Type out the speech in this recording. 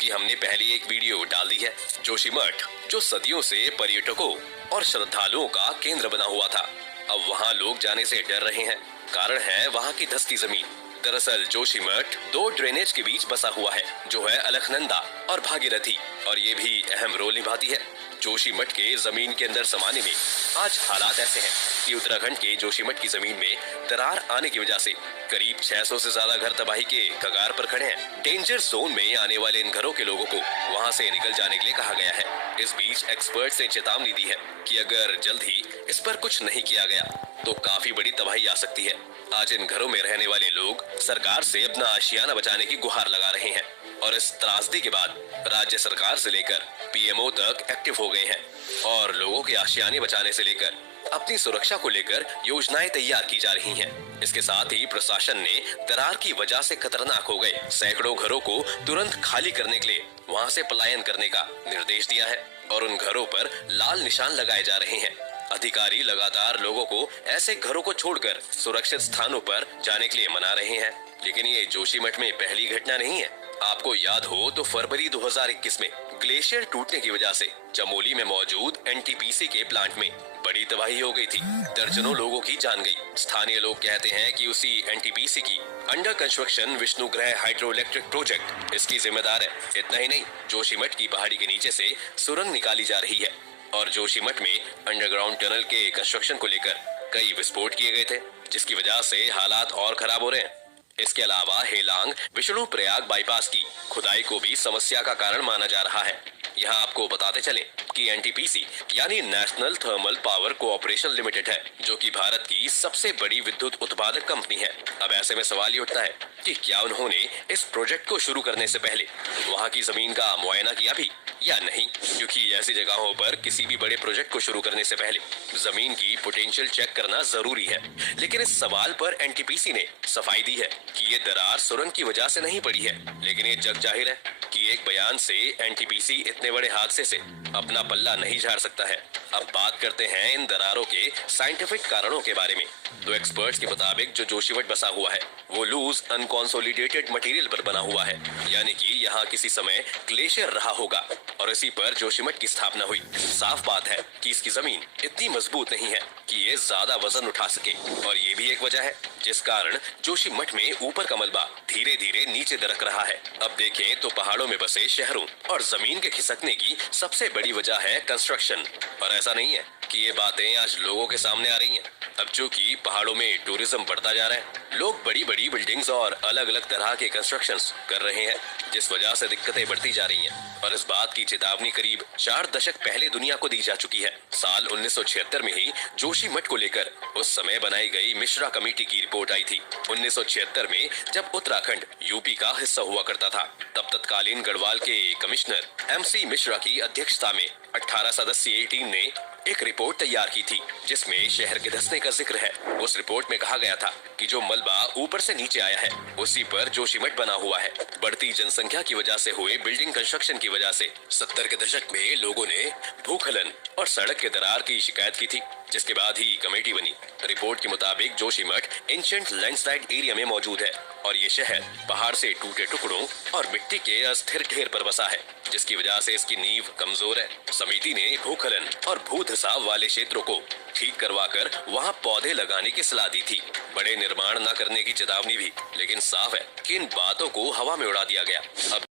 क्योंकि हमने पहले एक वीडियो डाल दी है। जोशीमठ जो सदियों से पर्यटकों और श्रद्धालुओं का केंद्र बना हुआ था, अब वहाँ लोग जाने से डर रहे हैं। कारण है वहाँ की धंसती जमीन। दरअसल जोशीमठ दो ड्रेनेज के बीच बसा हुआ है, जो है अलकनंदा और भागीरथी, और ये भी अहम रोल निभाती है। जोशीमठ के जमीन के अंदर समाने में आज हालात ऐसे हैं कि उत्तराखंड के जोशीमठ की जमीन में दरार आने की वजह से करीब 600 से ज्यादा घर तबाही के कगार पर खड़े हैं। डेंजर जोन में आने वाले इन घरों के लोगों को वहां से निकल जाने के लिए कहा गया है। इस बीच एक्सपर्ट्स ने चेतावनी दी है कि अगर जल्द ही इस पर कुछ नहीं किया गया तो काफी बड़ी तबाही आ सकती है। आज इन घरों में रहने वाले लोग सरकार से अपना आशियाना बचाने की गुहार लगा रहे हैं और इस त्रासदी के बाद राज्य सरकार से लेकर पीएमओ तक एक्टिव हो गए हैं और लोगों के आशियाने बचाने से लेकर अपनी सुरक्षा को लेकर योजनाएं तैयार की जा रही हैं। इसके साथ ही प्रशासन ने दरार की वजह से खतरनाक हो गए सैकड़ों घरों को तुरंत खाली करने के लिए वहां से पलायन करने का निर्देश दिया है और उन घरों पर लाल निशान लगाए जा रहे हैं। अधिकारी लगातार लोगों को ऐसे घरों को छोड़कर सुरक्षित स्थानों पर जाने के लिए मना रहे हैं। लेकिन ये जोशीमठ में पहली घटना नहीं है। आपको याद हो तो फरवरी 2021 में ग्लेशियर टूटने की वजह से चमोली में मौजूद एनटीपीसी के प्लांट में बड़ी तबाही हो गई थी। दर्जनों लोगों की जान गई। स्थानीय लोग कहते हैं कि उसी एनटीपीसी की under construction Vishnugrah hydro electric project इसकी जिम्मेदार है। इतना ही नहीं, जोशीमठ की पहाड़ी के नीचे से सुरंग निकाली जा रही है और जोशीमठ में अंडरग्राउंड टनल के कंस्ट्रक्शन को लेकर कई विस्फोट किए गए थे, जिसकी वजह से हालात और खराब हो रहे हैं। इसके अलावा हेलांग विष्णु प्रयाग बाईपास की खुदाई को भी समस्या का कारण माना जा रहा है। यहाँ आपको बताते चलें कि एनटीपीसी यानी national thermal power cooperation limited है, जो कि भारत की सबसे बड़ी विद्युत उत्पादक कंपनी है। अब ऐसे में सवाल ये उठता है कि क्या उन्होंने इस प्रोजेक्ट को शुरू करने से पहले वहाँ की जमीन का मुआयना किया भी या नहीं, क्योंकि ऐसी जगहों पर किसी भी बड़े प्रोजेक्ट को शुरू करने से पहले जमीन की पोटेंशियल चेक करना जरूरी है। लेकिन इस सवाल पर एनटीपीसी ने सफाई दी है कि ये दरार सुरंग की वजह से नहीं पड़ी है। लेकिन ये जग जाहिर है कि एक बयान से एनटीपीसी इतने बड़े हादसे से अपना पल्ला नहीं झाड़ सकता है। अब बात करते हैं इन दरारों के साइंटिफिक कारणों के बारे में। तो एक्सपर्ट्स के मुताबिक जो जोशीमठ बसा हुआ है वो लूज अनकॉन्सोलिडेटेड मटेरियल पर बना हुआ है, यानी कि यहाँ किसी समय ग्लेशियर रहा होगा और इसी पर जोशीमठ की स्थापना हुई। साफ बात है कि इसकी जमीन इतनी मजबूत नहीं है कि ये ज्यादा वजन उठा सके, और ये भी एक वजह है जिस कारण जोशीमठ में ऊपर का मलबा धीरे धीरे नीचे दरक रहा है। अब देखें तो पहाड़ों में बसे शहरों और जमीन के खिसकने की सबसे बड़ी वजह है कंस्ट्रक्शन। और ऐसा नहीं है कि ये बातें आज लोगों के सामने आ रही हैं। अब चूंकि पहाड़ों में टूरिज्म बढ़ता जा रहा है, लोग बड़ी बड़ी बिल्डिंग्स और अलग अलग तरह के कंस्ट्रक्शंस कर रहे हैं, जिस वजह से दिक्कतें बढ़ती जा रही हैं। और इस बात की चेतावनी करीब 4 दशक पहले दुनिया को दी जा चुकी है। साल 1976 में ही जोशीमठ को लेकर उस समय बनाई गई मिश्रा कमेटी की रिपोर्ट आई थी। 1976 में जब उत्तराखंड यूपी का हिस्सा हुआ करता था, तब तत्कालीन गढ़वाल के कमिश्नर MC मिश्रा की अध्यक्षता में 18 सदस्यीय टीम ने एक रिपोर्ट तैयार की थी, जिसमें शहर के धंसने का जिक्र है। उस रिपोर्ट में कहा गया था कि जो मलबा ऊपर से नीचे आया है उसी पर जोशीमठ बना हुआ है। बढ़ती जनसंख्या की वजह से हुए बिल्डिंग कंस्ट्रक्शन की वजह से 70 के दशक में लोगों ने भूखलन और सड़क के दरार की शिकायत की थी, जिसके बाद ही कमेटी बनी। रिपोर्ट के मुताबिक जोशीमठ एंशिएंट लैंडस्लाइड एरिया में मौजूद है और ये शहर पहाड़ से टूटे टुकड़ों और मिट्टी के अस्थिर ढेर पर बसा है, जिसकी वजह से इसकी नींव कमजोर है। समिति ने भूखलन और भू धसाव वाले क्षेत्रों को ठीक करवाकर वहां पौधे लगाने की सलाह दी थी, बड़े निर्माण न करने की चेतावनी भी। लेकिन साफ है कि इन बातों को हवा में उड़ा दिया गया। अब